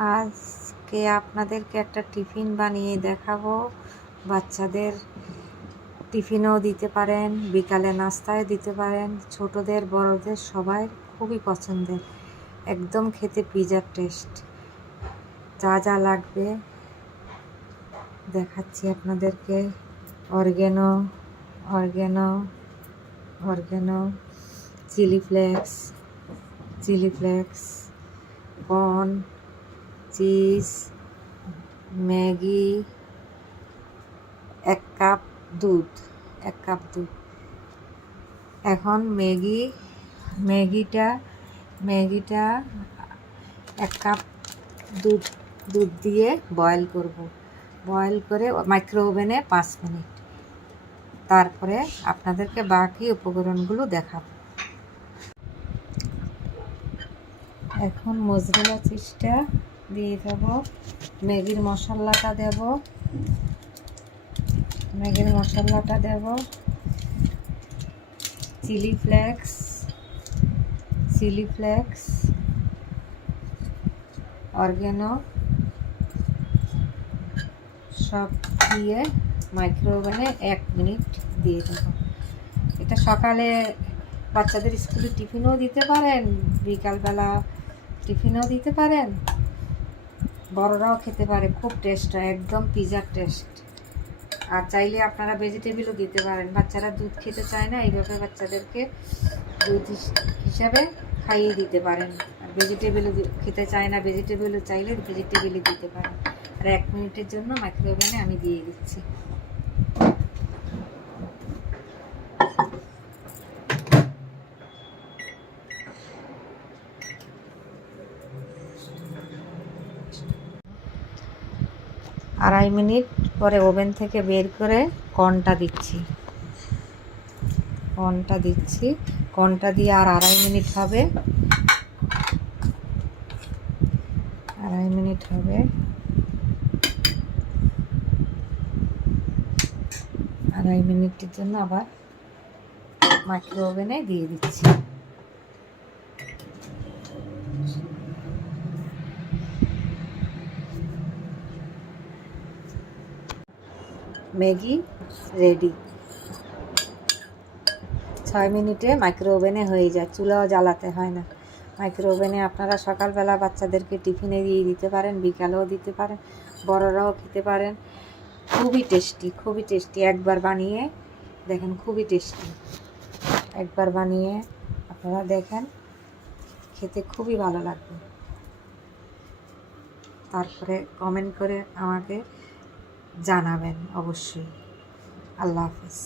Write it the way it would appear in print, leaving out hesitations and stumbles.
আজকে আপনাদেরকে একটা টিফিন বানিয়ে দেখাবো। বাচ্চাদের টিফিনও দিতে পারেন, বিকালে নাস্তায় দিতে পারেন। ছোটদের বড়দের সবাই খুবই পছন্দের, একদম খেতে পিজার টেস্ট। যা যা লাগবে দেখাচ্ছি আপনাদেরকে। Oregano, chilli flakes, corn, cheese, Maggi, এক কাপ দুধ। এখন ম্যাগিটা এক কাপ দুধ দিয়ে বয়েল করব। বয়েল করে মাইক্রো ওভেনে 5 মিনিট। তারপরে আপনাদেরকে বাকি উপকরণগুলো দেখাবো। এখন মোজরেলা চিজটা দিয়ে দেব, ম্যাগির মশলাটা দেব, চিলি ফ্লেক্স, অরিগ্যানো সব দিয়ে মাইক্রো ওভেনে 1 মিনিট দিয়ে দেব। এটা সকালে বাচ্চাদের স্কুলে টিফিনও দিতে পারেন, বিকালবেলা টিফিনও দিতে পারেন, বড়রাও খেতে পারে। খুব টেস্ট হয়, একদম পিজার টেস্ট। আর চাইলে আপনারা ভেজিটেবলও দিতে পারেন। বাচ্চারা দুধ খেতে চায় না, এইভাবে বাচ্চাদেরকে দুধ হিসাবে খাইয়ে দিতে পারেন। আর ভেজিটেবলও খেতে চায় না, ভেজিটেবলও চাইলে ভেজিটেবলই দিতে পারেন। আর 1 মিনিটের জন্য মাইক্রো ওভেনে আমি দিয়ে দিচ্ছি। আড়াই মিনিট পরে ওভেন থেকে বের করে কর্নটা দিচ্ছি। কর্নটা দিয়ে আর আড়াই মিনিট হবে। আড়াই মিনিটের জন্য আবার মাইক্রো ওভেনে দিয়ে দিচ্ছি। Maggi ready. 6 মিনিটে মাইক্রো ওভেনে হয়ে যায়, চুলাও জ্বালাতে হয় না। মাইক্রো ওভেনে আপনারা সকালবেলা বাচ্চাদেরকে টিফিনে দিয়ে দিতে পারেন, বিকালেও দিতে পারেন, বড়রাও খেতে পারেন। খুবই টেস্টি। একবার বানিয়ে দেখেন, খুবই টেস্টি। একবার বানিয়ে আপনারা দেখেন, খেতে খুবই ভালো লাগবে। তারপরে কমেন্ট করে আমাকে জানাবেন অবশ্যই। আল্লাহ হাফেজ।